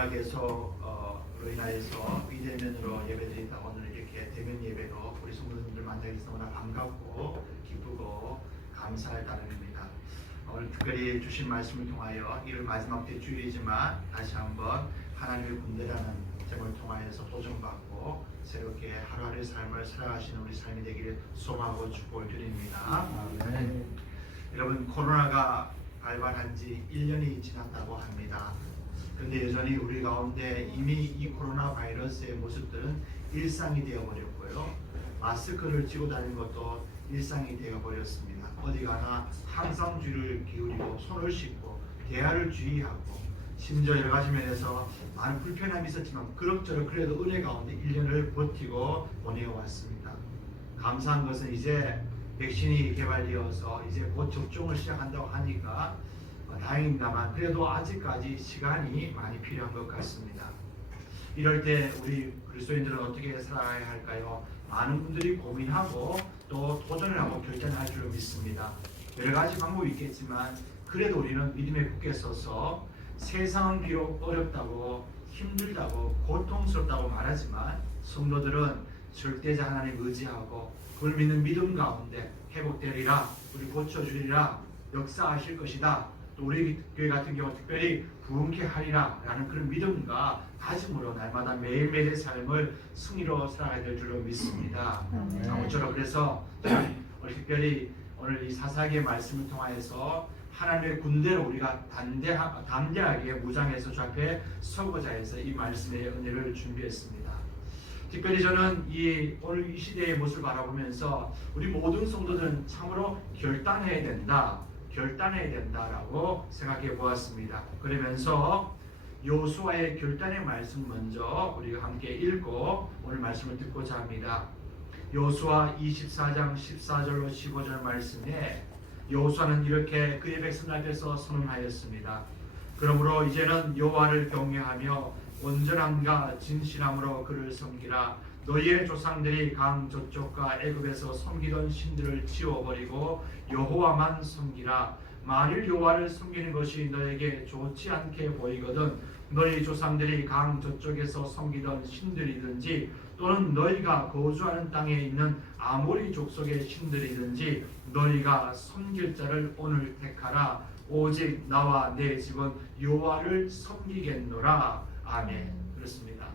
로 인하여서 비대면으로 예배드린다. 오늘 이렇게 대면 예배로 우리 성도님들 만나게 돼서 너무나 반갑고 기쁘고 감사할 따름입니다. 오늘 특별히 주신 말씀을 통하여 이를 마지막 때 주일이지만 다시 한번 하나님의 군대라는 점을 통하여서 도전받고 새롭게 하루하루의 삶을 살아가시는 우리 삶이 되기를 소망하고 축복을 드립니다. 아멘. 여러분, 코로나가 발발한 지 1년이 지났다고 합니다. 그런데 여전히 우리 가운데 이미 이 코로나 바이러스의 모습들은 일상이 되어버렸고요. 마스크를 쥐고 다니는 것도 일상이 되어버렸습니다. 어디 가나 항상 주의를 기울이고 손을 씻고 대화를 주의하고 심지어 여러 가지 면에서 많은 불편함이 있었지만 그럭저럭 그래도 은혜 가운데 1년을 버티고 보내어왔습니다. 감사한 것은 이제 백신이 개발되어서 이제 곧 접종을 시작한다고 하니까 다행입니다만 그래도 아직까지 시간이 많이 필요한 것 같습니다. 이럴 때 우리 그리스도인들은 어떻게 살아가야 할까요? 많은 분들이 고민하고 또 도전을 하고 결단할 줄 믿습니다. 여러 가지 방법이 있겠지만 그래도 우리는 믿음에 굳게 서서 세상은 비록 어렵다고 힘들다고 고통스럽다고 말하지만 성도들은 절대자 하나님 의지하고 그걸 믿는 믿음 가운데 회복되리라, 우리 고쳐주리라, 역사하실 것이다, 또 우리 교회 같은 경우 특별히 부흥케 하리라 라는 그런 믿음과 다짐으로 날마다 매일매일의 삶을 승리로 살아가야 될 줄로 믿습니다. 아무쪼록 그래서 오늘 특별히 오늘 이 사사기의 말씀을 통하여서 하나님의 군대로 우리가 담대하게 무장해서 주 앞에 서고자 해서 이 말씀의 은혜를 준비했습니다. 특별히 저는 오늘 이 시대의 모습을 바라보면서 우리 모든 성도들은 참으로 결단해야 된다라고 생각해 보았습니다. 그러면서 여호수아의 결단의 말씀 먼저 우리가 함께 읽고 오늘 말씀을 듣고자 합니다. 여호수아 24장 14절로 15절 말씀에 여호수아는 이렇게 그의 백성 앞에서 선언하였습니다. 그러므로 이제는 여호와를 경외하며 온전함과 진실함으로 그를 섬기라. 너희의 조상들이 강 저쪽과 애굽에서 섬기던 신들을 지워버리고 여호와만 섬기라. 만일 여호와를 섬기는 것이 너에게 좋지 않게 보이거든 너희 조상들이 강 저쪽에서 섬기던 신들이든지 또는 너희가 거주하는 땅에 있는 아모리 족속의 신들이든지 너희가 섬길 자를 오늘 택하라. 오직 나와 내 집은 여호와를 섬기겠노라. 아멘. 그렇습니다.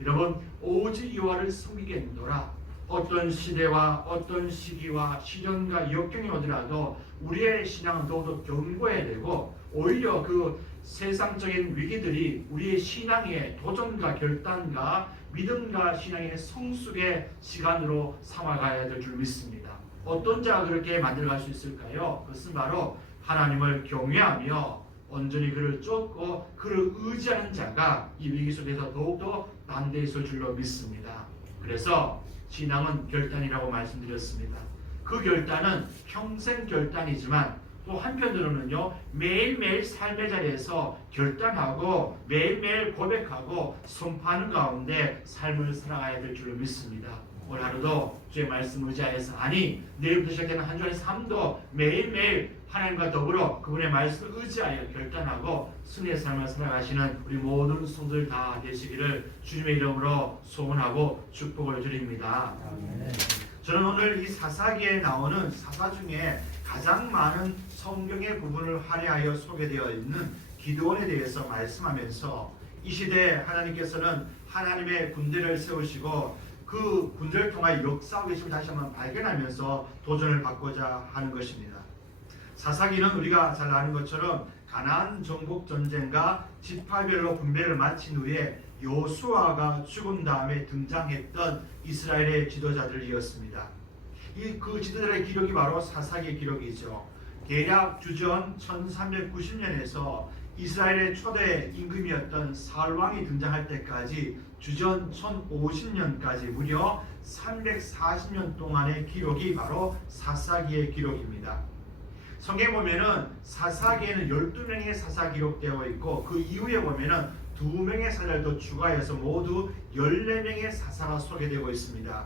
여러분, 오직 여호와를 섬기겠노라. 어떤 시대와 어떤 시기와 시련과 역경이 오더라도 우리의 신앙은 더욱더 견고해야 되고 오히려 그 세상적인 위기들이 우리의 신앙의 도전과 결단과 믿음과 신앙의 성숙의 시간으로 삼아가야 될 줄 믿습니다. 어떤 자가 그렇게 만들어갈 수 있을까요? 그것은 바로 하나님을 경외하며 온전히 그를 쫓고 그를 의지하는 자가 이 위기 속에서 더욱더 담대히 설 줄로 믿습니다. 그래서 신앙은 결단이라고 말씀드렸습니다. 그 결단은 평생 결단이지만 또 한편으로는요 매일매일 삶의 자리에서 결단하고 매일매일 고백하고 선포하는 가운데 삶을 살아가야 될 줄로 믿습니다. 오늘 하루도 주의 말씀 의지하여서 내일부터 시작되는 한 주의 삶도 매일매일 하나님과 더불어 그분의 말씀을 의지하여 결단하고 승리의 삶을 살아가시는 우리 모든 성도들 다 되시기를 주님의 이름으로 소원하고 축복을 드립니다. 아멘. 저는 오늘 이 사사기에 나오는 사사 중에 가장 많은 성경의 부분을 할애하여 소개되어 있는 기드온에 대해서 말씀하면서 이 시대에 하나님께서는 하나님의 군대를 세우시고 그 군대를 통하여 역사하고 계심을 다시 한번 발견하면서 도전을 받고자 하는 것입니다. 사사기는 우리가 잘 아는 것처럼 가나안 정복 전쟁과 지파별로 분배를 마친 후에 여호수아가 죽은 다음에 등장했던 이스라엘의 지도자들이었습니다. 그 지도자들의 기록이 바로 사사기의 기록이죠. 대략 주전 1390년에서 이스라엘의 초대 임금이었던 사울 왕이 등장할 때까지 주전 1050년까지 무려 340년 동안의 기록이 바로 사사기의 기록입니다. 성경에 보면은 사사기에는 12명의 사사 기록되어 있고 그 이후에 보면은 2명의 사사를 더 추가해서 모두 14명의 사사가 소개되고 있습니다.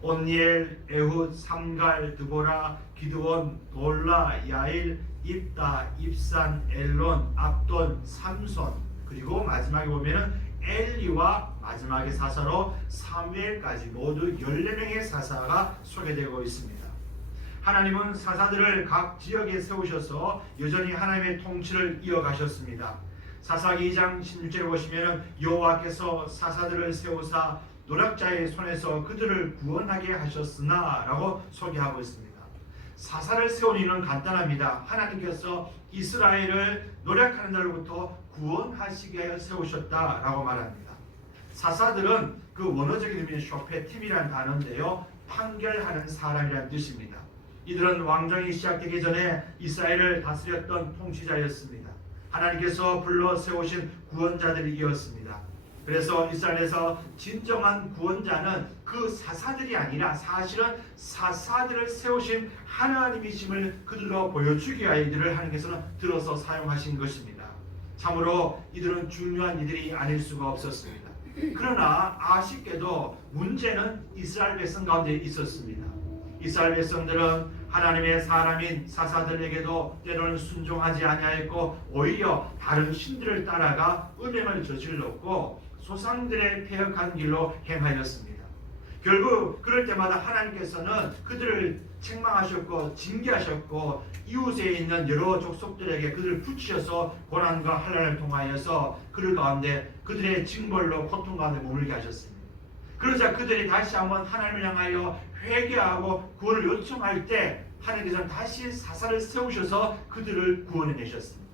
온니엘, 에훗, 삼갈, 드보라, 기드온, 돌라, 야일, 입다, 입산, 엘론, 압돈, 삼손 그리고 마지막에 보면은 엘리와 마지막에 사사로 사무엘까지 모두 14명의 사사가 소개되고 있습니다. 하나님은 사사들을 각 지역에 세우셔서 여전히 하나님의 통치를 이어가셨습니다. 사사기 2장 16절에 보시면 여호와께서 사사들을 세우사 노략자의 손에서 그들을 구원하게 하셨으나 라고 소개하고 있습니다. 사사를 세운 이유는 간단합니다. 하나님께서 이스라엘을 노략하는 자로부터 구원하시게 하여 세우셨다라고 말합니다. 사사들은 그 원어적인 의미는 쇼페팀이라는 단어인데요, 판결하는 사람이라는 뜻입니다. 이들은 왕정이 시작되기 전에 이스라엘을 다스렸던 통치자였습니다. 하나님께서 불러 세우신 구원자들이었습니다. 그래서 이스라엘에서 진정한 구원자는 그 사사들이 아니라 사실은 사사들을 세우신 하나님이심을 그들로 보여주기 위하여 이들을 하나님께서는 들어서 사용하신 것입니다. 참으로 이들은 중요한 이들이 아닐 수가 없었습니다. 그러나 아쉽게도 문제는 이스라엘 백성 가운데 있었습니다. 이스라엘 백성들은 하나님의 사람인 사사들에게도 때로는 순종하지 아니하였고 오히려 다른 신들을 따라가 음행을 저질렀고 조상들의 폐역한 길로 행하였습니다. 결국 그럴 때마다 하나님께서는 그들을 책망하셨고 징계하셨고 이웃에 있는 여러 족속들에게 그들을 붙이셔서 고난과 환난을 통하여서 그들 가운데 그들의 징벌로 고통 가운데 머물게 하셨습니다. 그러자 그들이 다시 한번 하나님을 향하여 회개하고 구원을 요청할 때 하나님께서는 다시 사사를 세우셔서 그들을 구원해내셨습니다.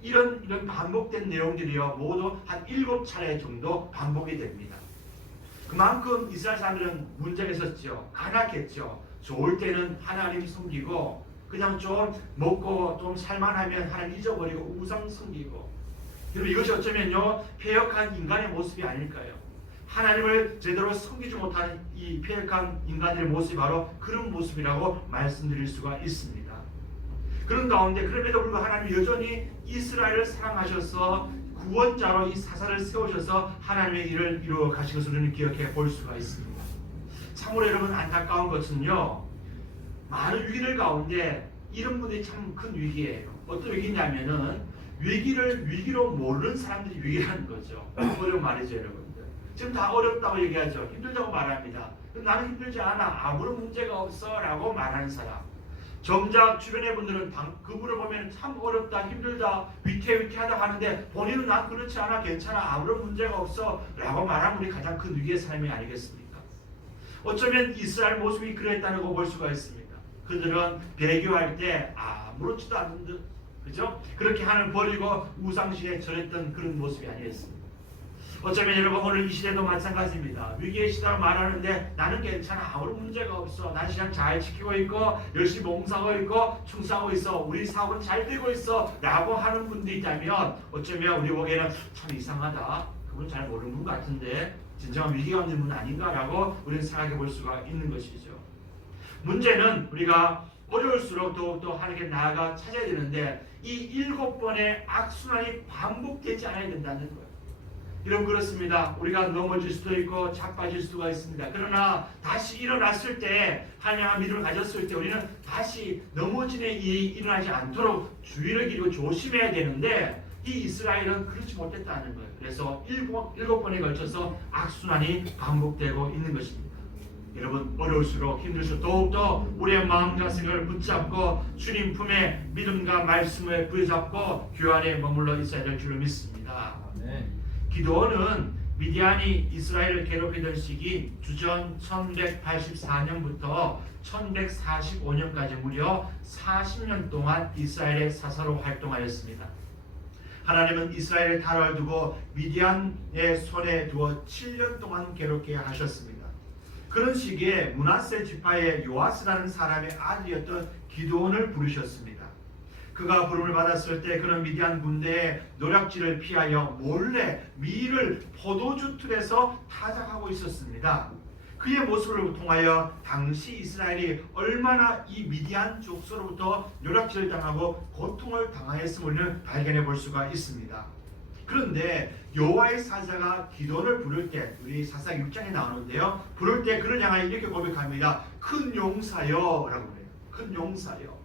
이런 반복된 내용들이요 모두 한 7차례 정도 반복이 됩니다. 그만큼 이스라엘 사람들은 문제가 있었죠. 가난했죠. 좋을 때는 하나님 섬기고 그냥 좀 먹고 좀 살만하면 하나님 잊어버리고 우상 섬기고, 여러분 이것이 어쩌면요 폐역한 인간의 모습이 아닐까요? 하나님을 제대로 섬기지 못하는 이 폐역한 인간들의 모습이 바로 그런 모습이라고 말씀드릴 수가 있습니다. 그런 가운데 그럼에도 불구하고 하나님이 여전히 이스라엘을 사랑하셔서 구원자로 이 사사를 세우셔서 하나님의 일을 이루어 가신 것을 우리는 기억해 볼 수가 있습니다. 참으로 여러분 안타까운 것은요, 많은 위기들 가운데 이런 분들이 참 큰 위기예요. 어떤 위기냐면은 위기를 위기로 모르는 사람들이 위기라는 거죠. 어려운 말이죠 여러분들. 지금 다 어렵다고 얘기하죠. 힘들다고 말합니다. 나는 힘들지 않아, 아무런 문제가 없어 라고 말하는 사람. 정작 주변의 분들은 그분을 보면 참 어렵다, 힘들다, 위태위태하다 하는데 본인은 난 그렇지 않아, 괜찮아, 아무런 문제가 없어 라고 말하는 분이 가장 큰 위기의 삶이 아니겠습니까? 어쩌면 이스라엘 모습이 그랬다고 볼 수가 있습니다. 그들은 배교할 때 아무렇지도 않은 듯, 그죠? 그렇게 하나님을 버리고 우상신에 절했던 그런 모습이 아니었습니다. 어쩌면 여러분 오늘 이 시대도 마찬가지입니다. 위기의 시대로 말하는데 나는 괜찮아, 아무런 문제가 없어, 난 시간 잘 지키고 있고 열심히 봉사하고 있고 충성하고 있어, 우리 사업은 잘 되고 있어 라고 하는 분들이 있다면 어쩌면 우리 보기에는 참 이상하다, 그분 잘 모르는 분 같은데 진정한 위기가 없는 분 아닌가 라고 우리는 생각해 볼 수가 있는 것이죠. 문제는 우리가 어려울수록 더욱더 하나님께 나아가 찾아야 되는데 이 7번의 악순환이 반복되지 않아야 된다는 거예요. 여러분 그렇습니다. 우리가 넘어질 수도 있고 자빠질 수가 있습니다. 그러나 다시 일어났을 때, 하나님의 믿음을 가졌을 때 우리는 다시 넘어지는 일이 일어나지 않도록 주의를 기울이고 조심해야 되는데 이 이스라엘은 그렇지 못했다는 거예요. 그래서 7번에 걸쳐서 악순환이 반복되고 있는 것입니다. 여러분 어려울수록 힘들수록 더욱더 우리의 마음과 생각을 붙잡고 주님 품에 믿음과 말씀을 부여잡고 교 안에 머물러 있어야 될 줄로 믿습니다. 아멘. 기드온은 미디안이 이스라엘을 괴롭히던 시기 주전 1184년부터 1145년까지 무려 40년 동안 이스라엘의 사사로 활동하였습니다. 하나님은 이스라엘의 탈을 두고 미디안의 손에 두어 7년 동안 괴롭게 하셨습니다. 그런 시기에 므낫세 지파의 요아스라는 사람의 아들이었던 기드온을 부르셨습니다. 그가 부름을 받았을 때 그는 미디안 군대의 노략질을 피하여 몰래 밀을 포도주 틀에서 타작하고 있었습니다. 그의 모습을 통하여 당시 이스라엘이 얼마나 이 미디안 족속으로부터 노략질을 당하고 고통을 당하였음을 발견해 볼 수가 있습니다. 그런데 여호와의 사자가 기드온을 부를 때, 우리 사사기 6장에 나오는데요, 부를 때 그를 향하여 이렇게 고백합니다. 큰 용사여 라고 해요. 큰 용사여.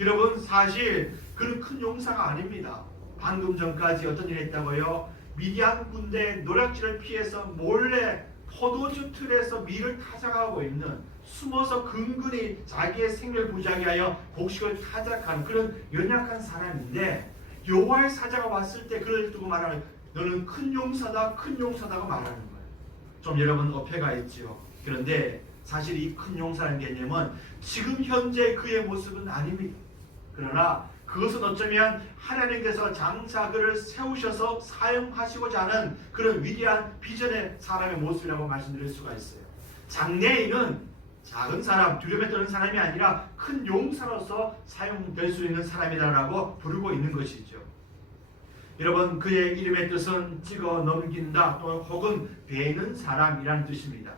여러분 사실 그는 큰 용사가 아닙니다. 방금 전까지 어떤 일을 했다고요? 미디안 군대의 노략질을 피해서 몰래 포도주 틀에서 밀을 타작하고 있는, 숨어서 근근히 자기의 생명을 부지하게 곡식을 타작하는 그런 연약한 사람인데, 여호와의 사자가 왔을 때 그를 두고 말하는, 너는 큰 용사다, 큰 용사다고 말하는 거예요. 좀 여러분 어폐가 있지요. 그런데 사실 이 큰 용사라는 개념은 지금 현재 그의 모습은 아닙니다. 그러나 그것은 어쩌면 하나님께서 장차 그를 세우셔서 사용하시고자 하는 그런 위대한 비전의 사람의 모습이라고 말씀드릴 수가 있어요. 장래인은 작은 사람, 두려움에 떠는 사람이 아니라 큰 용사로서 사용될 수 있는 사람이다라고 부르고 있는 것이죠. 여러분, 그의 이름의 뜻은 찍어 넘긴다 또 혹은 베는 사람이라는 뜻입니다.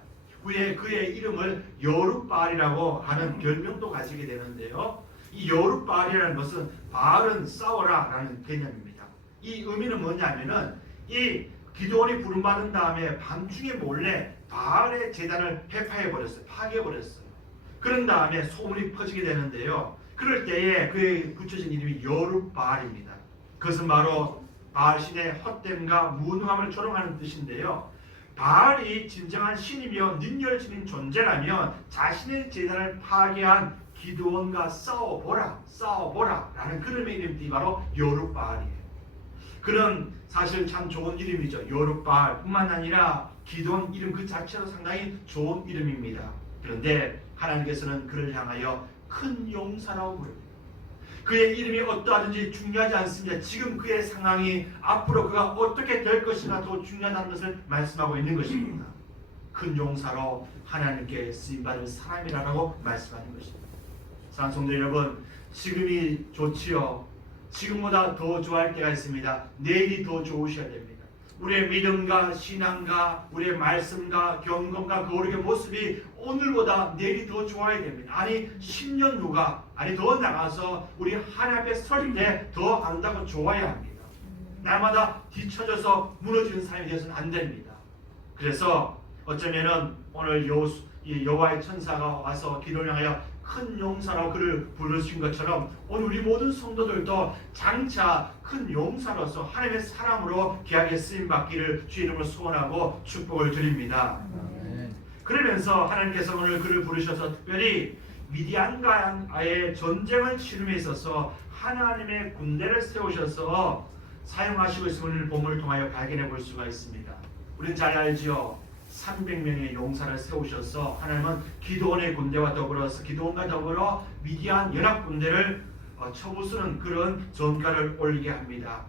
그의 이름을 여룻바알이라고 하는 별명도 가지게 되는데요. 이 여룻바알이라는 것은 바알은 싸워라 라는 개념입니다. 이 의미는 뭐냐면은 이 기드온이 부름받은 다음에 밤중에 몰래 바알의 제단을 해파해버렸어요. 파괴해버렸어요. 그런 다음에 소문이 퍼지게 되는데요. 그럴 때에 그에 붙여진 이름이 여룻바알입니다. 그것은 바로 바알 신의 헛됨과 무능함을 조롱하는 뜻인데요. 바알이 진정한 신이며 능력지닌 존재라면 자신의 제단을 파괴한 기드온과 싸워보라 라는 그런 이름이 바로 여룻바알이에요. 그런 사실 참 좋은 이름이죠. 여룻바알뿐만 아니라 기드온 이름 그 자체로 상당히 좋은 이름입니다. 그런데 하나님께서는 그를 향하여 큰 용사라고 부릅니다. 그의 이름이 어떠하든지 중요하지 않습니다. 지금 그의 상황이 앞으로 그가 어떻게 될 것이나 더 중요하다는 것을 말씀하고 있는 것입니다. 큰 용사로 하나님께 쓰임받을 사람이라고 말씀하는 것입니다. 사랑하는 성도 여러분, 지금이 좋지요. 지금보다 더 좋아할 때가 있습니다. 내일이 더 좋으셔야 됩니다. 우리의 믿음과 신앙과 우리의 말씀과 경건과 거룩의 모습이 오늘보다 내일이 더 좋아야 됩니다. 아니 10년 후가 더 나가서 우리 하나님 앞에 설 때 더 아름다고 좋아야 합니다. 날마다 뒤처져서 무너지는 삶이 되어서는 안 됩니다. 그래서 어쩌면은 오늘 여호와의 천사가 와서 기도를 향하여 큰 용사로 그를 부르신 것처럼 오늘 우리 모든 성도들도 장차 큰 용사로서 하나님의 사람으로 귀하게 쓰임받기를 주 이름으로 소원하고 축복을 드립니다. 그러면서 하나님께서 오늘 그를 부르셔서 특별히 미디안과의 전쟁을 치름에 있어서 하나님의 군대를 세우셔서 사용하시고 있음을 본문을 통하여 발견해 볼 수가 있습니다. 우리는 잘 알지요. 300명의 용사를 세우셔서 하나님은 기드온의 군대와 더불어서 기드온과 더불어 미디안 연합 군대를 쳐부수는 그런 전가를 올리게 합니다.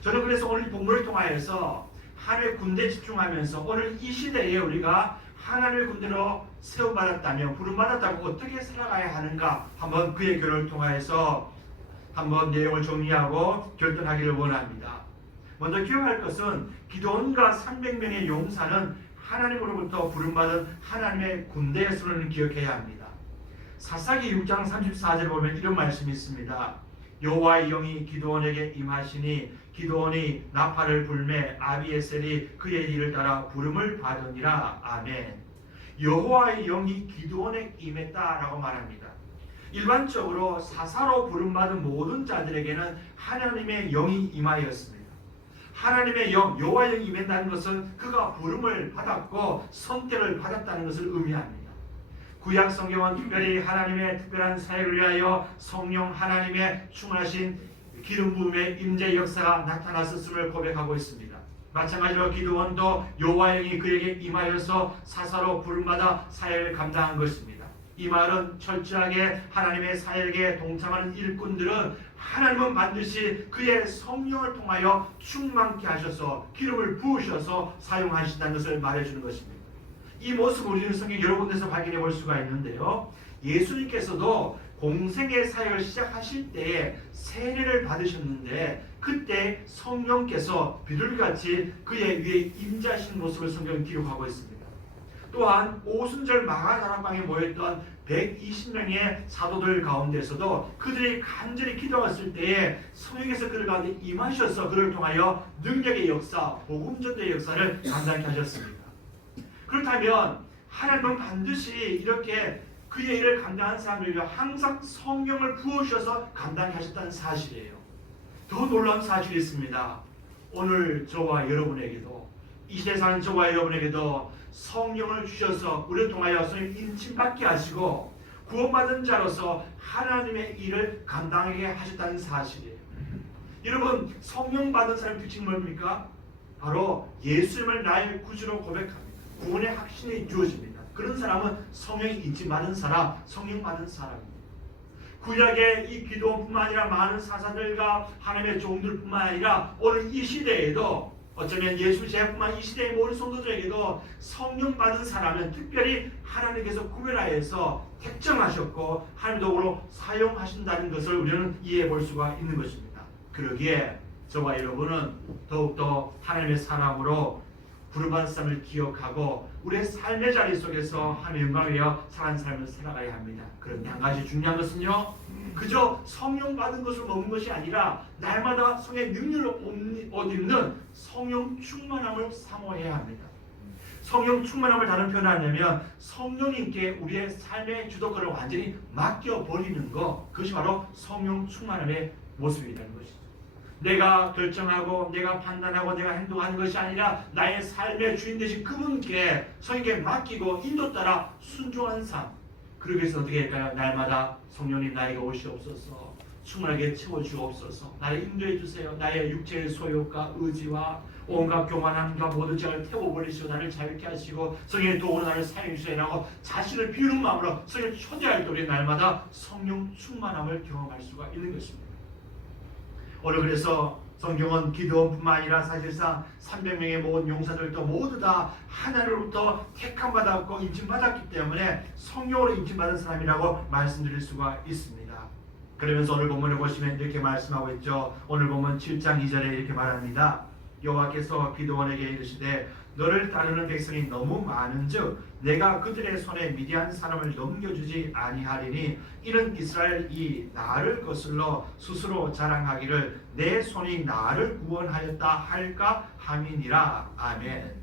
저는 그래서 오늘 본문을 통하여서 하나님의 군대에 집중하면서 오늘 이 시대에 우리가 하나님의 군대로 세움받았다면 부름받았다고 어떻게 살아가야 하는가 한번 그의 교훈을 통하여서 한번 내용을 정리하고 결단하기를 원합니다. 먼저 기억할 것은 기드온과 300명의 용사는 하나님으로부터 부름받은 하나님의 군대의 수를 기억해야 합니다. 사사기 6장 34절에 보면 이런 말씀이 있습니다. 여호와의 영이 기드온에게 임하시니 기드온이 나팔을 불매 아비에셀이 그의 일을 따라 부름을 받으니라. 아멘. 여호와의 영이 기드온에게 임했다라고 말합니다. 일반적으로 사사로 부름받은 모든 자들에게는 하나님의 영이 임하였습니다. 하나님의 영, 여호와의 영이 임한다는 것은 그가 부름을 받았고 선택을 받았다는 것을 의미합니다. 구약 성경은 특별히 하나님의 특별한 사역을 위하여 성령 하나님의 충만하신 기름 부음의 임재 역사가 나타났음을 고백하고 있습니다. 마찬가지로 기드온도 여호와의 영이 그에게 임하여서 사사로 부름받아 사역을 감당한 것입니다. 이 말은 철저하게 하나님의 사역에 동참하는 일꾼들은 하나님은 반드시 그의 성령을 통하여 충만케 하셔서 기름을 부으셔서 사용하신다는 것을 말해주는 것입니다. 이 모습을 우리는 성경 여러 군데서 발견해 볼 수가 있는데요. 예수님께서도 공생의 사역을 시작하실 때에 세례를 받으셨는데 그때 성령께서 비둘기같이 그의 위에 임재하시는 모습을 성경은 기록하고 있습니다. 또한 오순절 마가다락방에 모였던 120명의 사도들 가운데서도 그들이 간절히 기도했을 때에 성령께서 그들 가운데 임하셔서 그를 통하여 능력의 역사, 복음전도의 역사를 감당케 하셨습니다. 그렇다면 하나님은 반드시 이렇게 그의 일을 감당한 사람들을 위해 항상 성령을 부으셔서 감당케 하셨다는 사실이에요. 더 놀라운 사실이 있습니다. 오늘 저와 여러분에게도, 이 시대에 사는 저와 여러분에게도 성령을 주셔서 우리를 통하여 성령 인침받게 하시고 구원받은 자로서 하나님의 일을 감당하게 하셨다는 사실이에요. 여러분, 성령 받은 사람의 특징이 뭡니까? 바로 예수님을 나의 구주로 고백합니다. 구원의 확신이 주어집니다. 그런 사람은 성령이 인침받은 사람, 성령 받은 사람입니다. 구약의 이 기도원뿐만 아니라 많은 사사들과 하나님의 종들뿐만 아니라 오늘 이 시대에도, 어쩌면 예수 제약뿐만 이 시대의 모든 성도들에게도 성령 받은 사람은 특별히 하나님께서 구별하여서 택정하셨고 하나님 도구로 사용하신다는 것을 우리는 이해해 볼 수가 있는 것입니다. 그러기에 저와 여러분은 더욱더 하나님의 사람으로 부름받은 삶을 기억하고 우리의 삶의 자리 속에서 하나님의 영광을 위하여 사는 삶을 살아가야 합니다. 그런데 한 가지 중요한 것은요, 그저 성령 받은 것을 먹는 것이 아니라 날마다 성의 능력을 옷 입는 성령 충만함을 사모해야 합니다. 성령 충만함을 다른 표현하냐면 성령님께 우리의 삶의 주도권을 완전히 맡겨버리는 것, 그것이 바로 성령 충만함의 모습이라는 것이죠. 내가 결정하고 내가 판단하고 내가 행동하는 것이 아니라 나의 삶의 주인 되신 그분께 성령께 맡기고 인도 따라 순종한 삶. 그러기 위해서 어떻게 할까요? 날마다 성령님 나에게 오시옵소서, 충만하게 채워주옵소서, 나를 인도해 주세요. 나의 육체의 소욕과 의지와 온갖 교만함과 모든 죄를 태워버리시고 나를 자유케 하시고 성령의 도구로 나를 사용해 주세요라고 자신을 비우는 마음으로 성령을 초대할 때 우리 날마다 성령 충만함을 경험할 수가 있는 것입니다. 오늘 그래서 성경은 기도원뿐만 아니라 사실상 300명의 모든 용사들도 모두 다 하나님으로부터 택함 받았고 인침받았기 때문에 성령으로 인침받은 사람이라고 말씀드릴 수가 있습니다. 그러면서 오늘 본문을 보시면 이렇게 말씀하고 있죠. 오늘 본문 7장 2절에 이렇게 말합니다. 여호와께서 기도원에게 이르시되 너를 따르는 백성이 너무 많은즉 내가 그들의 손에 미디안 사람을 넘겨주지 아니하리니 이는 이스라엘이 나를 거슬러 스스로 자랑하기를 내 손이 나를 구원하였다 할까 함이니라. 아멘.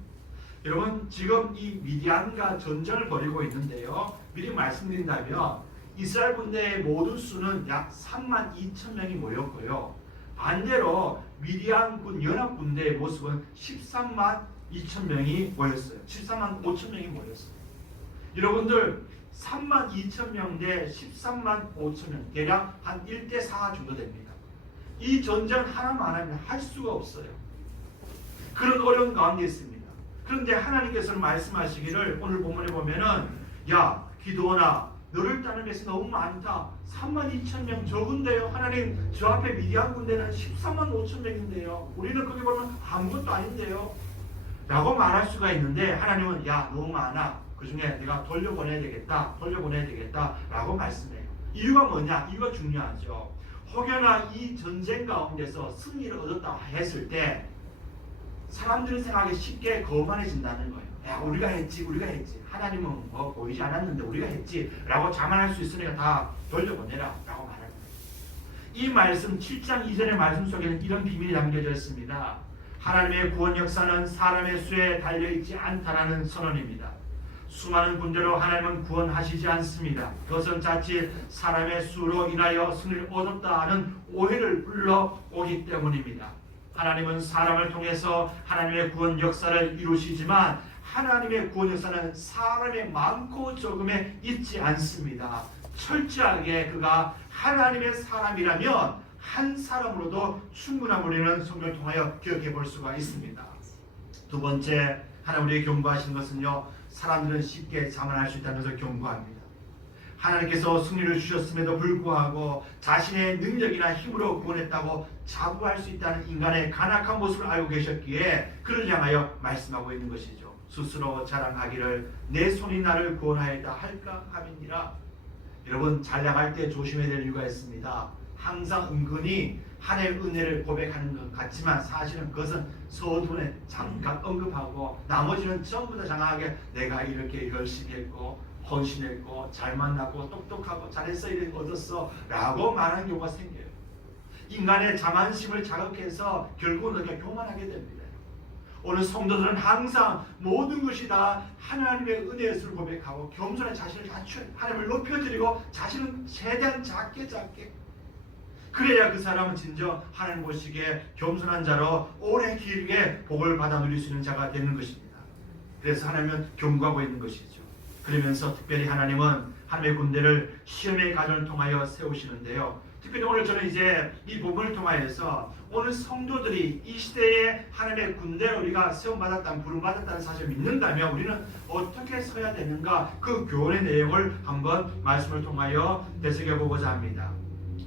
여러분, 지금 이 미디안과 전쟁을 벌이고 있는데요, 미리 말씀드린다면 이스라엘 군대의 모든 수는 약 3만 2천 명이 모였고요, 반대로 미디안군 연합군대의 모습은 13만 2천 명이 모였어요. 13만 5천 명이 모였어요. 여러분들 3만 2천 명 대 13만 5천 명, 대략 한 1대 4 정도 됩니다. 이 전쟁 하나만 하면 할 수가 없어요. 그런 어려운 가운데 있습니다. 그런데 하나님께서는 말씀하시기를 오늘 본문에 보면은 야 기도원아, 너를 따르는 것이 너무 많다. 3만 2천 명 적은데요. 하나님, 저 앞에 미디안 군대는 13만 5천 명인데요. 우리는 거기 보면 아무것도 아닌데요. 라고 말할 수가 있는데 하나님은 야 너무 많아. 그 중에 내가 돌려보내야 되겠다. 돌려보내야 되겠다. 라고 말씀해요. 이유가 뭐냐? 이유가 중요하죠. 혹여나 이 전쟁 가운데서 승리를 얻었다 했을 때 사람들은 생각하기 쉽게 거만해진다는 거예요. 야 우리가 했지. 하나님은 뭐 보이지 않았는데 우리가 했지 라고 자만할 수 있으니까 다 돌려보내라 라고 말합니다. 이 말씀 7장 2절의 말씀 속에는 이런 비밀이 담겨져 있습니다. 하나님의 구원 역사는 사람의 수에 달려있지 않다라는 선언입니다. 수많은 군대로 하나님은 구원하시지 않습니다. 그것은 자칫 사람의 수로 인하여 승리를 얻었다 하는 오해를 불러오기 때문입니다. 하나님은 사람을 통해서 하나님의 구원 역사를 이루시지만 하나님의 구원 역사는 사람의 많고 적음에 있지 않습니다. 철저하게 그가 하나님의 사람이라면 한 사람으로도 충분함을 우리는 성경을 통하여 기억해 볼 수가 있습니다. 두 번째, 하나님 우리에게 경고하신 것은요, 사람들은 쉽게 자만할 수 있다는 것을 경고합니다. 하나님께서 승리를 주셨음에도 불구하고 자신의 능력이나 힘으로 구원했다고 자부할 수 있다는 인간의 간악한 모습을 알고 계셨기에 그를 향하여 말씀하고 있는 것이죠. 스스로 자랑하기를 내 손이 나를 구원하였다 할까 함이니라. 여러분, 잘 나갈 때 조심해야 될 이유가 있습니다. 항상 은근히 하나님의 은혜를 고백하는 것 같지만 사실은 그것은 서두에 잠깐 언급하고 나머지는 전부 다 장황하게 내가 이렇게 열심히 했고 헌신했고 잘 만났고 똑똑하고 잘했어 이렇게 얻었어 라고 말하는 경우가 생겨요. 인간의 자만심을 자극해서 결국은 그렇게 교만하게 됩니다. 오늘 성도들은 항상 모든 것이 다 하나님의 은혜를 고백하고 겸손한 자신을 낮추어 하나님을 높여드리고 자신은 최대한 작게 그래야 그 사람은 진정 하나님 보시기에 겸손한 자로 오래 길게 복을 받아 누릴 수 있는 자가 되는 것입니다. 그래서 하나님은 경고하고 있는 것이죠. 그러면서 특별히 하나님은 하나님의 군대를 시험의 과정을 통하여 세우시는데요. 특별히 오늘 저는 이제 이 부분을 통하여서 오늘 성도들이 이 시대에 하나님의 군대를 우리가 세움받았다는 부름받았다는 사실을 믿는다면 우리는 어떻게 서야 되는가, 그 교훈의 내용을 한번 말씀을 통하여 되새겨보고자 합니다.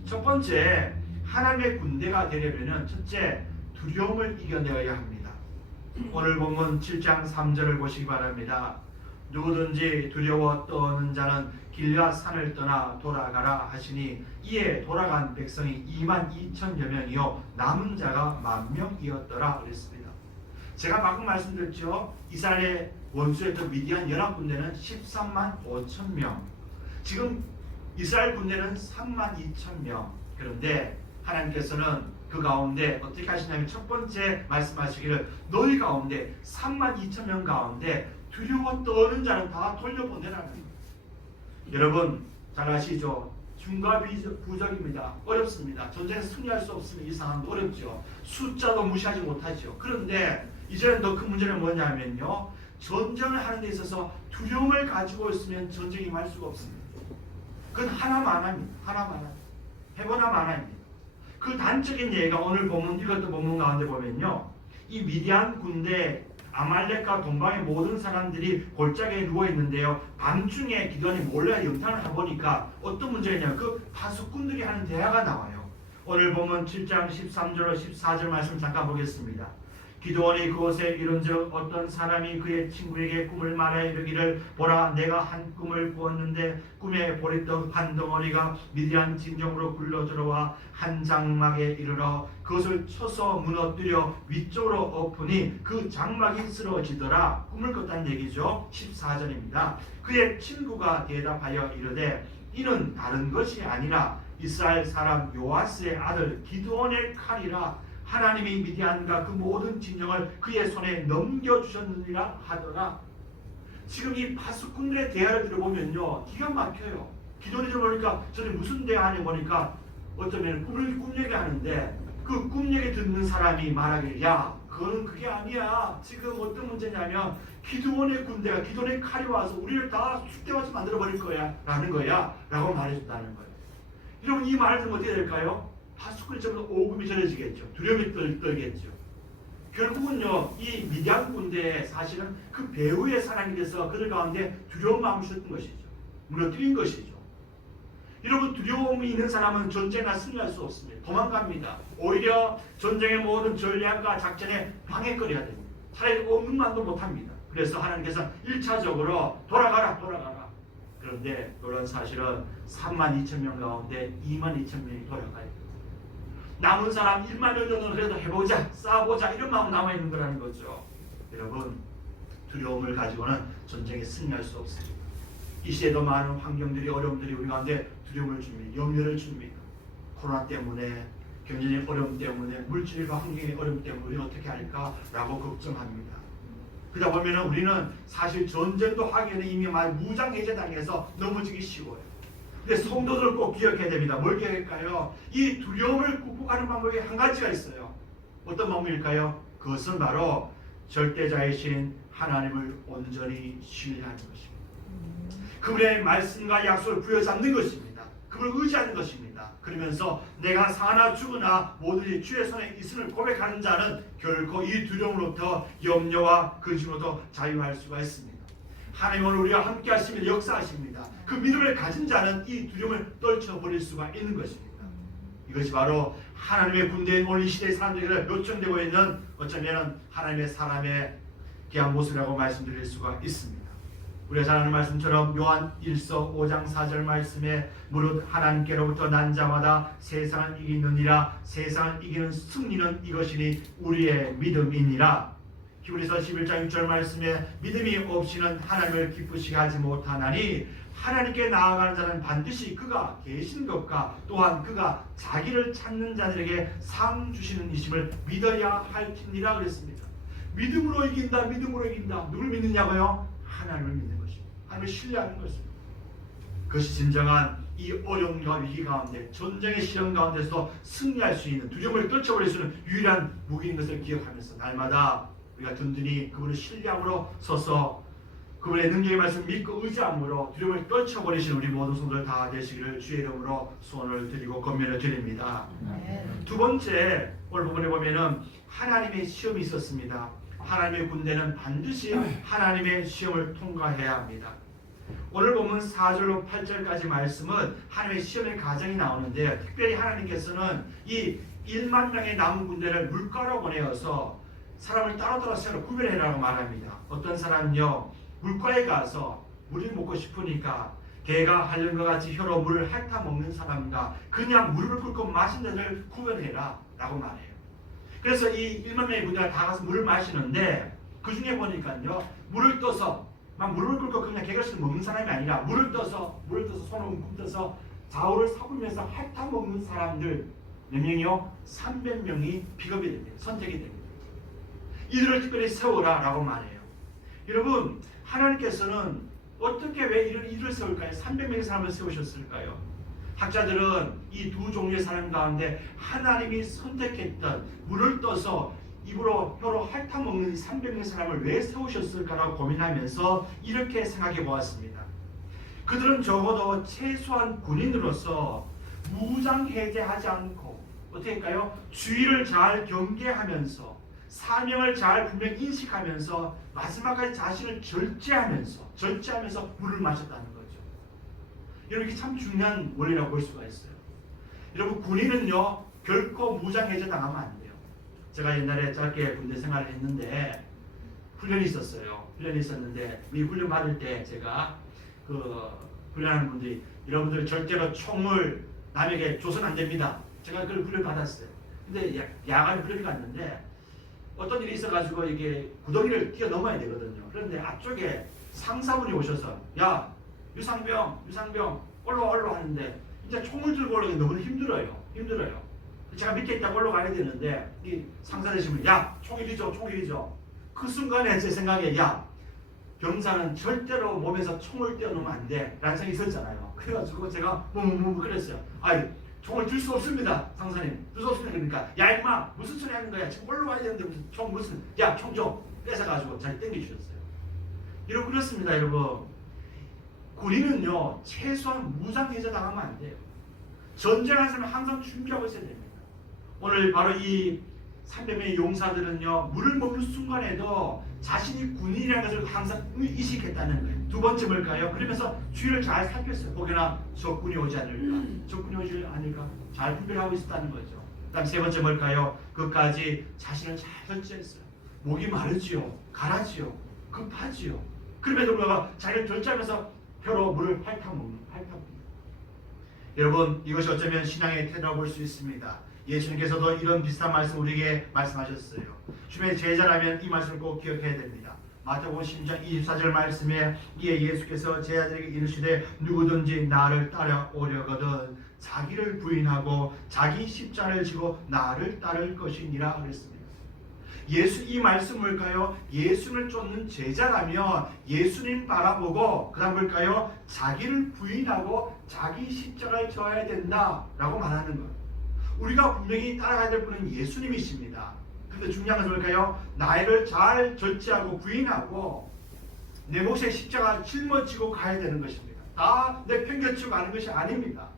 첫 번째, 하나님의 군대가 되려면 첫째, 두려움을 이겨내어야 합니다. 오늘 본문 7장 3절을 보시기 바랍니다. 누구든지 두려워 떠오는 자는 길앗 산을 떠나 돌아가라 하시니 이에 돌아간 백성이 22,000여 명이요 남은 자가 10,000명이었더라 그랬습니다. 제가 방금 말씀드렸죠. 이스라엘의 원수였던 미디안 연합군대는 13만 5천 명, 지금 이스라엘 군대는 32,000명. 그런데 하나님께서는 그 가운데 어떻게 하시냐면 첫 번째 말씀하시기를 너희 가운데 32,000명 가운데 두려워 떠는 자는 다 돌려보내라는 거예요. 여러분 잘 아시죠? 중과 부적입니다. 어렵습니다. 전쟁에 승리할 수 없으면 이 상황도 어렵죠. 숫자도 무시하지 못하죠. 그런데 이제는 더 큰 문제는 뭐냐면요, 전쟁을 하는 데 있어서 두려움을 가지고 있으면 전쟁이 임할 수가 없습니다. 그건 하나만 합니다. 하나만 합니다. 해보나만 합니다. 그 단적인 예가 오늘 본문 읽었던 본문 가운데 보면요, 이 미디안 군대 아말렉과 동방의 모든 사람들이 골짜기에 누워 있는데요, 밤중에 기도원이 몰래 영탄을 해보니까 어떤 문제가 있냐면 그 파수꾼들이 하는 대화가 나와요. 오늘 본문 7장 13절로 14절 말씀 잠깐 보겠습니다. 기도원이 그곳에 이른즉 어떤 사람이 그의 친구에게 꿈을 말해 이르기를 보라 내가 한 꿈을 꾸었는데 꿈에 보리떡 한 덩어리가 미디안 진정으로 굴러 들어와 한 장막에 이르러 그것을 쳐서 무너뜨려 위쪽으로 엎으니 그 장막이 쓰러지더라. 꿈을 꿨다는 얘기죠. 14절입니다. 그의 친구가 대답하여 이르되 이는 다른 것이 아니라 이스라엘 사람 요아스의 아들 기드온의 칼이라. 하나님이 미디안과 그 모든 진영을 그의 손에 넘겨주셨느니라 하더라. 지금 이 파수꾼들의 대화를 들어보면요, 기가 막혀요. 기도를 들어보니까 저는 무슨 대화하냐 보니까 어쩌면 꿈 얘기하는데 그 꿈 얘기 듣는 사람이 말하길 야 그거는 그게 아니야. 지금 어떤 문제냐면 기드온의 군대가 기드온의 칼이 와서 우리를 다 쑥대밭이 만들어버릴 거야 라는 거야 라고 말해준다는 거예요. 여러분 이 말을 들으면 어떻게 될까요? 파수꾼이 전부 오금이 저려지겠죠. 두려움이 떨겠죠. 결국은요, 이 미디안 군대에 사실은 그 배후의 사랑이 돼서 그들 가운데 두려운 마음을 주셨던 것이죠. 무너뜨린 것이죠. 여러분 두려움이 있는 사람은 전쟁이나 승리할 수 없습니다. 도망갑니다. 오히려 전쟁의 모든 전략과 작전에 방해거리가 됩니다. 차라리 없는 말도 못합니다. 그래서 하나님께서 1차적으로 돌아가라. 그런데 놀라운 사실은 32,000명 가운데 22,000명이 돌아가요. 남은 사람 1만 명 정도는 그래도 해보자, 싸워보자 이런 마음 남아있는 거라는 거죠. 여러분 두려움을 가지고는 전쟁에 승리할 수 없습니다. 이 시대도 많은 환경들이 어려움들이 우리 가운데 두려움을 줍니다. 염려를 줍니다. 코로나 때문에 경제적인 어려움 때문에 물질과 환경의 어려움 때문에 우리는 어떻게 할까라고 걱정합니다. 그러다 보면 우리는 사실 전쟁도 하기 전에 이미 무장 해제당해서 넘어지기 쉬워요. 근데 성도들을 꼭 기억해야 됩니다. 뭘 기억할까요? 이 두려움을 극복하는 방법이 한 가지가 있어요. 어떤 방법일까요? 그것은 바로 절대자이신 하나님을 온전히 신뢰하는 것입니다. 그분의 말씀과 약속을 부여잡는 것입니다. 그분을 의지하는 것입니다. 그러면서 내가 사나 죽으나 모든이 주의 손에 있음을 고백하는 자는 결코 이 두려움으로부터 염려와 근심으로부터 자유할 수가 있습니다. 하나님은 우리와 함께 하시며 역사하십니다. 그 믿음을 가진 자는 이 두려움을 떨쳐버릴 수가 있는 것입니다. 이것이 바로 하나님의 군대인 오늘 이 시대의 사람들에게 요청되고 있는 어쩌면 하나님의 사람의 귀한 모습이라고 말씀드릴 수가 있습니다. 우리가 잘 아는 말씀처럼 요한 1서 5장 4절 말씀에 무릇 하나님께로부터 난 자마다 세상을 이기느니라. 세상을 이기는 승리는 이것이니 우리의 믿음이니라. 히브리서 11장 6절 말씀에 믿음이 없이는 하나님을 기쁘시게 하지 못하나니 하나님께 나아가는 자는 반드시 그가 계신 것과 또한 그가 자기를 찾는 자들에게 상 주시는 이심을 믿어야 할지니라 그랬습니다. 믿음으로 이긴다. 누굴 믿느냐고요? 하나님을 믿는 것입니다. 하나님을 신뢰하는 것입니다. 그것이 진정한 이 어려움과 위기 가운데 전쟁의 시련 가운데서도 승리할 수 있는 두려움을 떨쳐버릴 수 있는 유일한 무기인 것을 기억하면서 날마다 우리가 든든히 그분을 신뢰함으로 서서 그분의 능력의 말씀을 믿고 의지함으로 두려움을 떨쳐버리시는 우리 모든 성도들 다 되시기를 주의 이름으로 소원을 드리고 권면을 드립니다. 두 번째 오늘 부분에 보면은 하나님의 시험이 있었습니다. 하나님의 군대는 반드시 하나님의 시험을 통과해야 합니다. 오늘 보면 4절로 8절까지 말씀은 하나님의 시험의 과정이 나오는데 특별히 하나님께서는 이 1만 명의 남은 군대를 물가로 보내어서 사람을 따로따로 세로 구별해라고 말합니다. 어떤 사람은요 물가에 가서 물을 먹고 싶으니까 개가 하려는 것 같이 혀로 물을 핥아먹는 사람과 그냥 물을 끓고 마신 자를 구별해라 라고 말해요. 그래서 이 1만 명의 군대가 다 가서 물을 마시는데 그 중에 보니까요 물을 떠서 막 물을 끓고 그냥 개걸씩 먹는 사람이 아니라 물을 떠서 손을 웅큼 떠서 좌우를 사불면서 핥아먹는 사람들 몇 명이요? 300명이 픽업이 됩니다. 선택이 됩니다. 이들을 특별히 세우라 라고 말해요. 여러분 하나님께서는 어떻게 왜 이들을 세울까요? 300명의 사람을 세우셨을까요? 학자들은 이 두 종류의 사람 가운데 하나님이 선택했던 물을 떠서 입으로 혀로 핥아먹는 300명의 사람을 왜 세우셨을까라고 고민하면서 이렇게 생각해 보았습니다. 그들은 적어도 최소한 군인으로서 무장 해제하지 않고 어떻게 할까요? 주의를 잘 경계하면서 사명을 잘 분명히 인식하면서 마지막까지 자신을 절제하면서 물을 마셨다는 거죠. 여러분 이게 참 중요한 원리라고 볼 수가 있어요. 여러분 군인은요 결코 무장 해제 당하면 안 돼요. 제가 옛날에 짧게 군대 생활을 했는데 훈련이 있었는데 이 훈련 받을 때 제가 그 훈련하는 분들이 여러분들 절대로 총을 남에게 줘서는 안 됩니다. 제가 그걸 훈련 받았어요. 근데 야간 훈련이 갔는데 어떤 일이 있어가지고 이게 구덩이를 뛰어넘어야 되거든요. 그런데 앞쪽에 상사분이 오셔서 야 유상병 올라와 하는데 이제 총을 들고 올라가기 너무 힘들어요. 제가 밑에 있다가 올라가야 되는데 이 상사 되시면 야 총이 줘. 그 순간에 제 생각에 야 병사는 절대로 몸에서 총을 떼어놓으면 안 돼 라는 생각이 있었잖아요. 그래가지고 제가 그랬어요. 아이 총을 들 수 없습니다. 상사님 들 수 없습니다. 그러니까 야 임마 무슨 소리 하는 거야. 지금 올라와야 되는데 무슨 총 야 총 좀 뺏어가지고 잘 땡겨주셨어요. 여러분 그렇습니다. 여러분 군인은요 최소한 무장해제 당하면 안 돼요. 전쟁하는 사람은 항상 준비하고 있어야 됩니다. 오늘 바로 이 300명의 용사들은요 물을 먹는 순간에도 자신이 군인이라는 것을 항상 의식했다는 거예요. 두 번째 뭘까요? 그러면서 주위를 잘 살폈어요. 혹여나 적군이 오지 않을까 잘 분별하고 있었다는 거죠. 그다음 세 번째 뭘까요? 끝까지 자신을 잘 절제했어요. 목이 마르지요, 가라지요, 급하지요. 그럼에도 불구하고 자기를 절제하면서 혀로 물을 핥아먹는. 여러분 이것이 어쩌면 신앙의 태도라고 볼 수 있습니다. 예수님께서도 이런 비슷한 말씀 우리에게 말씀하셨어요. 주변의 제자라면 이 말씀을 꼭 기억해야 됩니다. 마태복음 16장 24절 말씀에 이에 예수께서 제자들에게 이르시되 누구든지 나를 따라오려거든 자기를 부인하고 자기 십자가를 지고 나를 따를 것이니라 그랬습니다. 예수 이 말씀 뭘까요? 예수를 쫓는 제자라면 예수님 바라보고 그 다음 뭘까요? 자기를 부인하고 자기 십자가를 져야 된다라고 말하는 것. 우리가 분명히 따라가야 될 분은 예수님이십니다. 그런데 중요한 것은 뭘까요? 나를 잘 절제하고 부인하고 내 몫에 십자가 짊어지고 가야 되는 것입니다. 다 내 편견치고 가는 것이 아닙니다.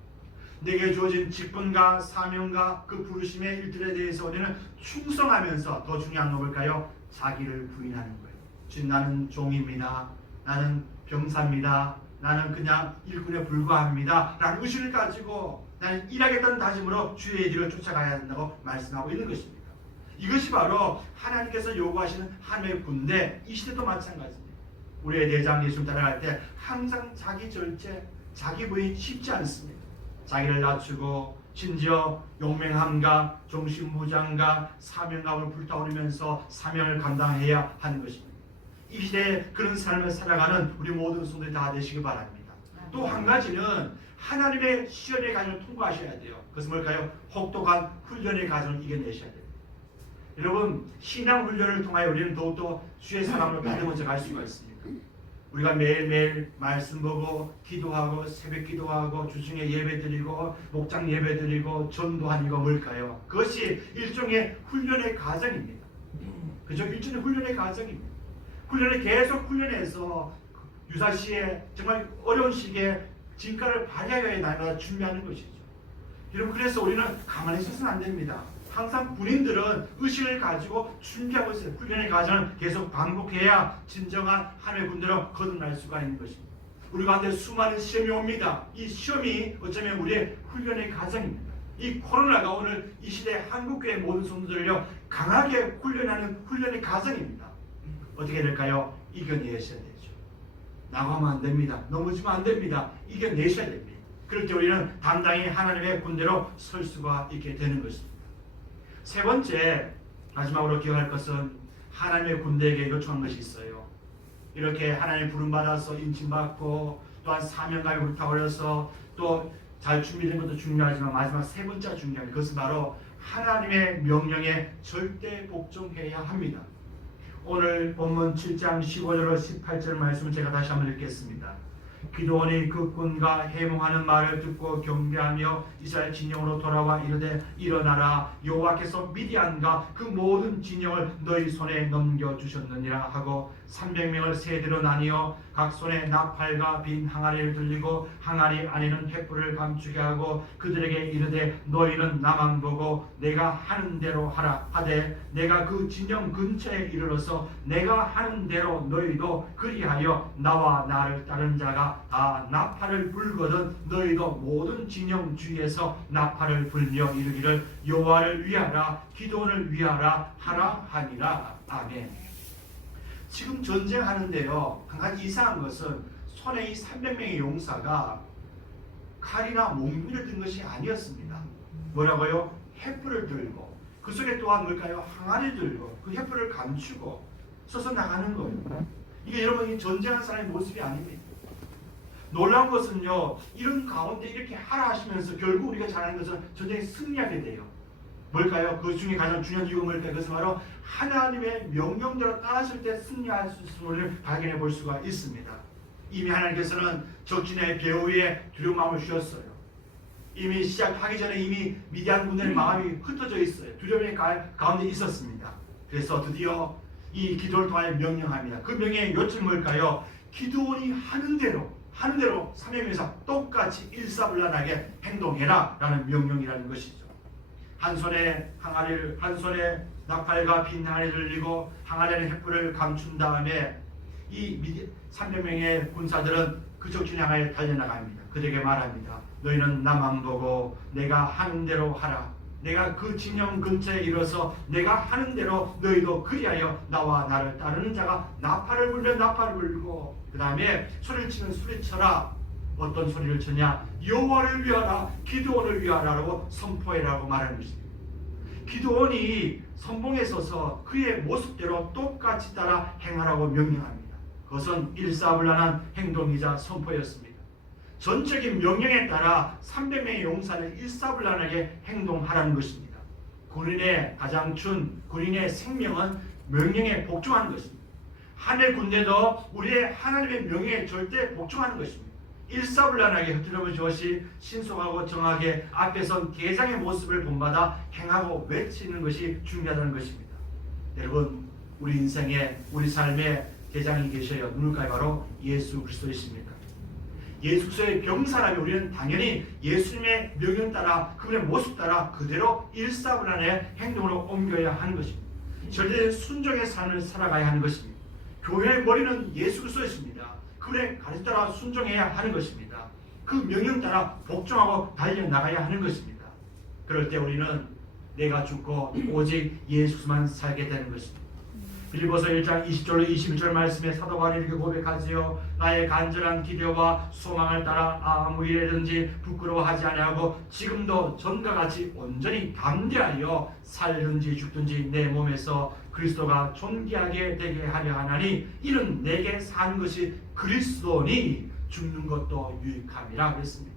내게 주어진 직분과 사명과 그 부르심의 일들에 대해서 우리는 충성하면서 더 중요한 건 뭘까요? 자기를 부인하는 거예요. 지금 나는 종입니다. 나는 병사입니다. 나는 그냥 일꾼에 불과합니다. 라는 의식을 가지고 나는 일하겠다는 다짐으로 주의 길을 쫓아가야 된다고 말씀하고 있는 것입니다. 이것이 바로 하나님께서 요구하시는 하나님의 군대, 이 시대도 마찬가지입니다. 우리의 대장 예수님 따라갈 때 항상 자기 절제, 자기 부인 쉽지 않습니다. 자기를 낮추고 심지어 용맹함과 종신무장과 사명감을 불타오르면서 사명을 감당해야 하는 것입니다. 이 시대에 그런 삶을 살아가는 우리 모든 성도들이 다 되시기 바랍니다. 또 한 가지는 하나님의 시험의 과정을 통과하셔야 돼요. 그것은 뭘까요? 혹독한 훈련의 과정을 이겨내셔야 돼요. 여러분 신앙 훈련을 통하여 우리는 더욱더 주의 사랑을 받으면서 갈 수가 있습니다. 우리가 매일매일 말씀 보고 기도하고 새벽 기도하고 주중에 예배드리고 목장 예배드리고 전도하는 거 뭘까요? 그것이 일종의 훈련의 과정입니다. 그죠? 일종의 훈련의 과정입니다. 훈련을 계속 훈련해서 유사시에 정말 어려운 시기에 진가를 발휘하여 날마다 준비하는 것이죠. 여러분, 그래서 우리는 가만히 있어서는 안 됩니다. 항상 군인들은 의식을 가지고 준비하고 있어요. 훈련의 과정을 계속 반복해야 진정한 하나님의 군대로 거듭날 수가 있는 것입니다. 우리 가운데 수많은 시험이 옵니다. 이 시험이 어쩌면 우리의 훈련의 과정입니다. 이 코로나가 오늘 이 시대 한국교회 모든 성도들을요 강하게 훈련하는 훈련의 과정입니다. 어떻게 될까요? 이겨내셔야 되죠. 나가면 안 됩니다. 넘어지면 안 됩니다. 이겨내셔야 됩니다. 그럴 때 우리는 당당히 하나님의 군대로 설 수가 있게 되는 것입니다. 세 번째, 마지막으로 기억할 것은 하나님의 군대에게 요청한 것이 있어요. 이렇게 하나님의 부름받아서 인침받고 또한 사명감에 불타올려서 또 잘 준비된 것도 중요하지만 마지막 세 번째가 중요합니다. 그것은 바로 하나님의 명령에 절대 복종해야 합니다. 오늘 본문 7장 15절로 18절 말씀을 제가 다시 한번 읽겠습니다. 기드온이 그 군과 해몽하는 말을 듣고 경배하며 이스라엘 진영으로 돌아와 이르되 일어나라, 여호와께서 미디안과 그 모든 진영을 너희 손에 넘겨주셨느니라 하고 300명을 세대로 나뉘어 각 손에 나팔과 빈 항아리를 들리고 항아리 안에는 횃불을 감추게 하고 그들에게 이르되 너희는 나만 보고 내가 하는 대로 하라 하되 내가 그 진영 근처에 이르러서 내가 하는 대로 너희도 그리하여 나와 나를 따른 자가 다 나팔을 불거든 너희도 모든 진영 주위에서 나팔을 불며 이르기를 여호와를 위하라 기드온을 위하라 하라 하니라. 아멘. 지금 전쟁하는데요 한 가지 이상한 것은 손에 이 300명의 용사가 칼이나 몽둥이를 든 것이 아니었습니다. 뭐라고요? 횃불을 들고 그 속에 또한 뭘까요? 항아리를 들고 그 횃불을 감추고 서서 나가는 거예요. 이게 여러분이 전쟁한 사람의 모습이 아닙니다. 놀라운 것은요 이런 가운데 이렇게 하라 하시면서 결국 우리가 잘 아는 것은 전쟁에 승리하게 돼요. 뭘까요? 그 중에 가장 중요한 이유가 뭘까요? 그것은 바로 하나님의 명령대로 따랐을 때 승리할 수 있음을 발견해 볼 수가 있습니다. 이미 하나님께서는 적진의 배후 위에 두려운 마음을 주셨어요. 이미 시작하기 전에 이미 미디안 군대의 마음이 흩어져 있어요. 두려움의 가운데 있었습니다. 그래서 드디어 이 기도를 통하여 명령합니다. 그 명령의 요점이 뭘까요? 기도원이 하는 대로 300명에서 똑같이 일사불란하게 행동해라 라는 명령이라는 것이죠. 한 손에 항아리를, 한 손에 나팔과 빈 항아리를 들고 항아리에 횃불을 감춘 다음에 이 300명의 군사들은 그 적진을 향하여 달려나갑니다. 그들에게 말합니다. 너희는 나만 보고 내가 하는 대로 하라. 내가 그 진영 근처에 이르러서 내가 하는 대로 너희도 그리하여 나와 나를 따르는 자가 나팔을 불면 나팔을 불고 그 다음에 소리를 치면 소리쳐라. 어떤 소리를 치냐? 여호와를 위하라, 기드온을 위하라라고 선포해라고 말하는 것입니다. 기드온이 선봉에 서서 그의 모습대로 똑같이 따라 행하라고 명령합니다. 그것은 일사불란한 행동이자 선포였습니다. 전적인 명령에 따라 300명의 용사를 일사불란하게 행동하라는 것입니다. 군인의 가장춘, 군인의 생명은 명령에 복종하는 것입니다. 하늘 군대도 우리의 하나님의 명령에 절대 복종하는 것입니다. 일사불란하게 흐트러진 것이 신속하고 정확하게 앞에 선 대장의 모습을 본받아 행하고 외치는 것이 중요하다는 것입니다. 여러분, 우리 인생에 우리 삶에 대장이 계셔요. 누굴까요? 바로 예수 그리스도이십니다. 예수 그리스도의 병사라면 우리는 당연히 예수님의 명령 따라 그분의 모습 따라 그대로 일사불란의 행동으로 옮겨야 하는 것입니다. 절대 순종의 삶을 살아가야 하는 것입니다. 교회의 머리는 예수 그리스도이십니다. 그분의 가르침 따라 순종해야 하는 것입니다. 그 명령 따라 복종하고 달려나가야 하는 것입니다. 그럴 때 우리는 내가 죽고 오직 예수만 살게 되는 것입니다. 빌립보서 1장 20절로 21절 말씀에 사도 바울이 이렇게 고백하지요. 나의 간절한 기대와 소망을 따라 아무 일에든지 부끄러워하지 아니하고 지금도 전과 같이 온전히 담대하여 살든지 죽든지 내 몸에서 그리스도가 존귀하게 되게 하려 하나니 이는 내게 사는 것이 그리스도니 죽는 것도 유익함이라 그랬습니다.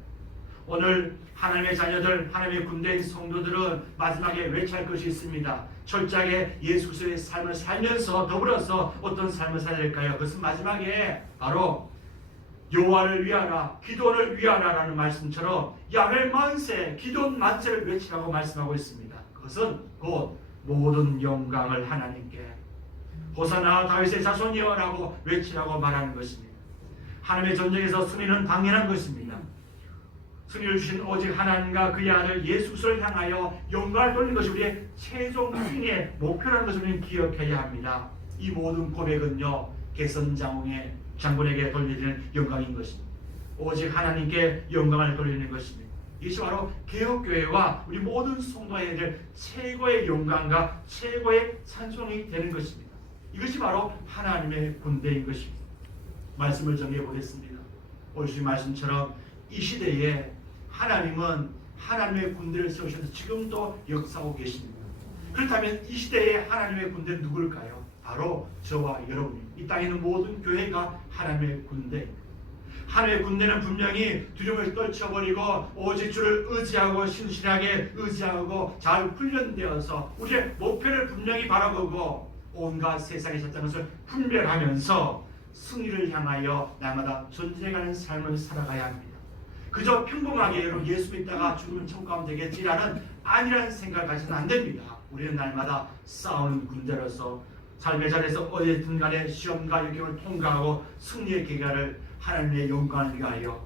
오늘 하나님의 자녀들, 하나님의 군대인 성도들은 마지막에 외칠 것이 있습니다. 철저하게 예수 그리스도의 삶을 살면서 더불어서 어떤 삶을 살아야 될까요? 그것은 마지막에 바로 여호와를 위하라, 기도를 위하라라는 말씀처럼 야훼 만세, 기돈 만세를 외치라고 말씀하고 있습니다. 그것은 곧 모든 영광을 하나님께, 호사나 다윗의 자손이여라고 외치라고 말하는 것입니다. 하나님의 전쟁에서 승리는 당연한 것입니다. 승리를 주신 오직 하나님과 그의 아들 예수 그리스도를 향하여 영광을 돌리는 것이 우리의 최종 승리의 목표라는 것을 우리는 기억해야 합니다. 이 모든 고백은요, 장군에게 돌리는 영광인 것입니다. 오직 하나님께 영광을 돌리는 것입니다. 이것이 바로 개혁교회와 우리 모든 성도의 최고의 영광과 최고의 찬송이 되는 것입니다. 이것이 바로 하나님의 군대인 것입니다. 말씀을 정리해 보겠습니다. 오늘 주신 말씀처럼 이 시대에 하나님은 하나님의 군대를 세우셔서 지금도 역사하고 계십니다. 그렇다면 이 시대에 하나님의 군대는 누굴까요? 바로 저와 여러분입니다. 이 땅에 있는 모든 교회가 하나님의 군대입니다. 하나님의 군대는 분명히 두려움을 떨쳐버리고 오직 주를 의지하고 신실하게 의지하고 잘 훈련되어서 우리의 목표를 분명히 바라보고 온갖 세상의 작은 것을 분별하면서 승리를 향하여 날마다 전쟁하는 삶을 살아가야 합니다. 그저 평범하게 여러분 예수 믿다가 죽으면 천국 가면 되겠지라는 아니라는 생각을 가지면 안 됩니다. 우리는 날마다 싸우는 군대로서 삶의 자리에서 어디든 간에 시험과 역경을 통과하고 승리의 계기를 하나님의 영광을 위하여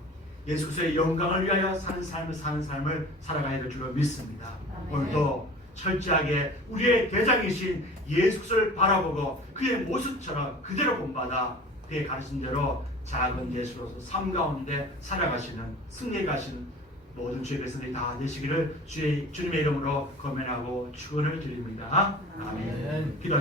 예수 그리스도의 영광을 위하여 사는 삶을 살아가야 될 줄로 믿습니다. 오늘도 철저하게 우리의 대장이신 예수 그리스도를 바라보고 그의 모습처럼 그대로 본받아 그의 가르침대로 작은 예수로서 삶 가운데 살아가시는 승리에 가시는 모든 주의 백성들이 다 되시기를 주님의 이름으로 거면하고 축원을 드립니다. 아멘. 기도